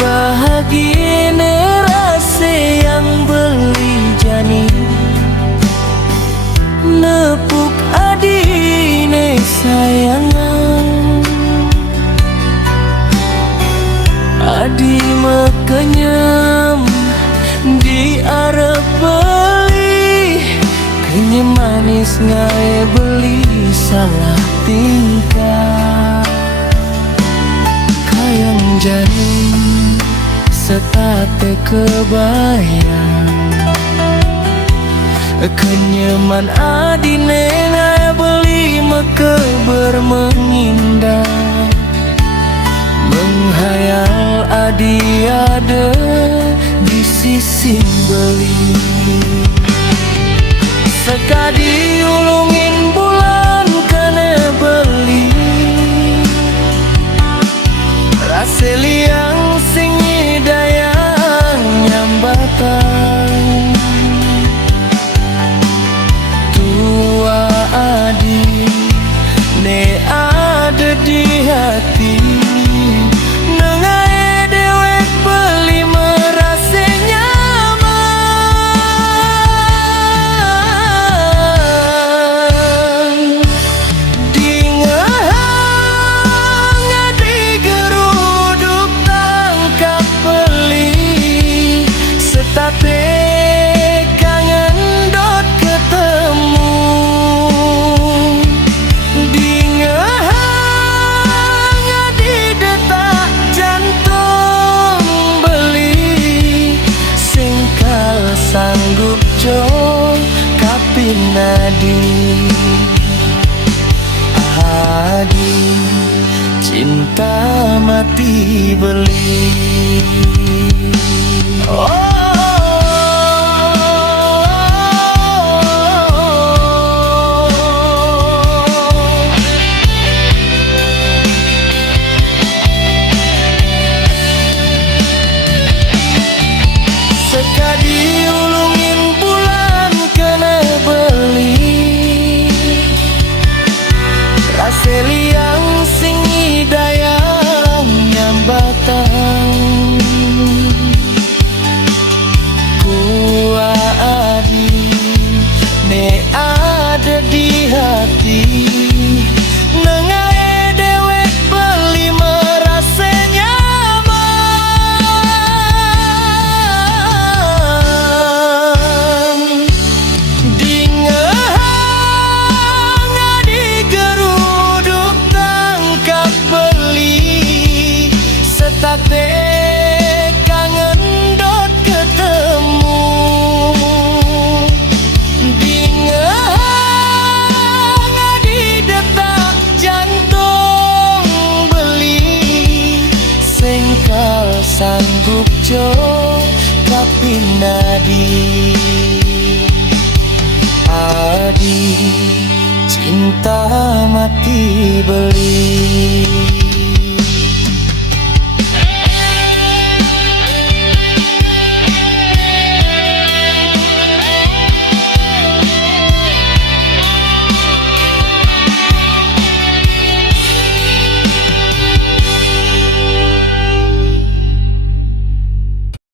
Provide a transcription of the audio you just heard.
bahagia rasa yang beli jani nepuk adine sayangan adi makenyam di arep beli kenyam manis ngai beli salah tingkah kayang janin setate kebayang kenyaman adine ngai beli meke bermengindah menghayal adi ada di sisi beli sekadi ulungin bulan kena beli rasa liang singi dayang nyambatan tua adi ne ada di hati nengai dewek beli merasa nyaman dingehang adi geruduk tangkap beli setate kangen dot ketemu dingehang adi detak jantung beli singkal sanggup jo kapin nadi adi cinta mati beli sekadi ulungin bulan kena beli rasa liang singi dayang nyambatan ku adi ne ada di hati nengai dewek beli merasa nyaman dingehang adi geruduk tangkap beli setate kangen dot ketemu dingehang adi detak jantung beli sengkal sanggup jo kapin nadi adi cinta mati beli